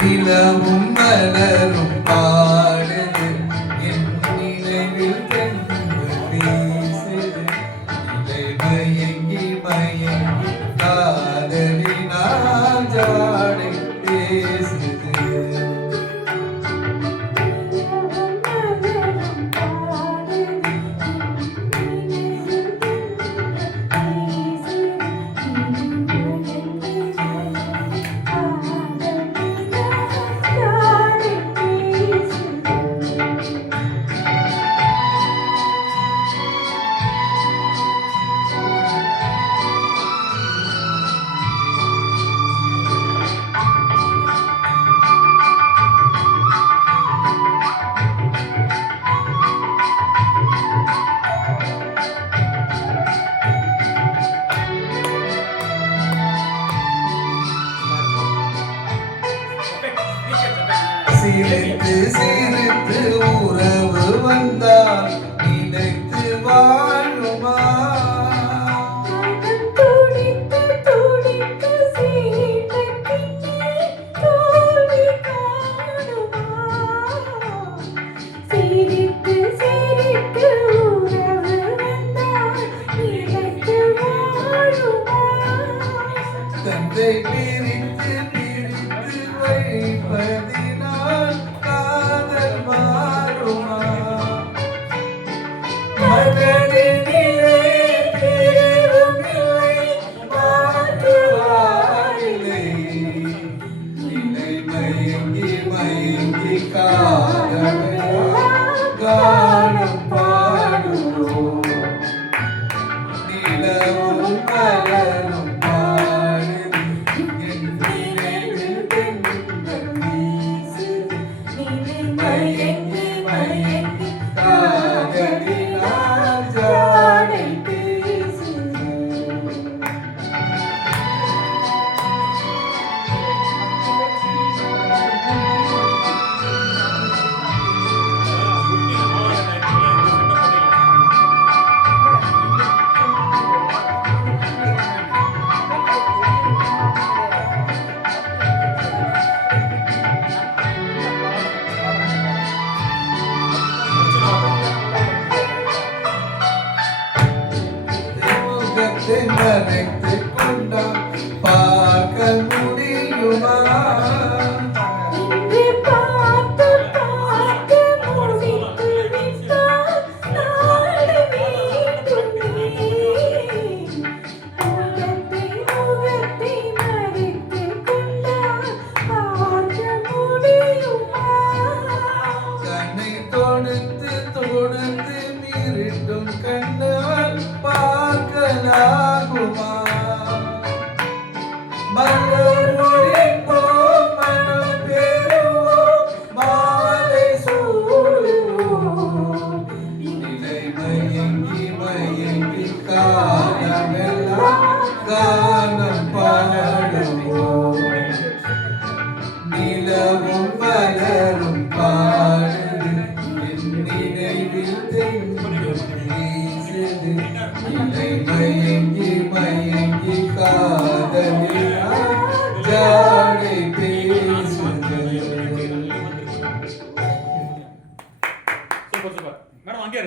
நிலவும் மலரும் பாடுது என் நினைவில் தென்பு பேசுது இதை மயங்கி மயங்கி காதலினால் ஜாடை பேசுது சிரித்து சிரித்து உறவு வந்தால் நினைத்து வாழுமா துடித்து துடித்து தோல்வி காணுமா சிரித்து சிரித்து உறவு வந்தால் நினைத்து வாழுமா தந்தை பிரித்து பிரித்து வைப்பதினால் காதல் மாறுமா மகனிலே திருவில்லை மாற்றுவாரில்லை நிலை மயங்கி மயங்கி காதலெல்லாம் காணும் பாடுவோம் நிலவும் மலரும் மயங்கி மயங்கி காதலினால் ஜாடை பேசுது நினைத்துக் கொண்டால் பார்க்க முடியுமா இன்று பார்த்து பார்த்து முடித்து விட்டால் நாளை மீண்டும் முகத்தை முகத்தை மறைத்துக் கொண்டால் பார்க்க முடியுமா கண்ணை தொடுத்து தொடுத்து மீறிட்டும் கண்ணால் பார்க்கலாகுமா மலர் முடிப்போம் மனம் பெறுவோம் மாலை சூடுவோம் நிலை மயங்கி மயங்கி காலமெல்லாம் கானம் பாடுவோம் நிலவும் மலரும் பாடுது என் நினைவில் தென்பு பேசுது இலை மயங்கி மயங்கி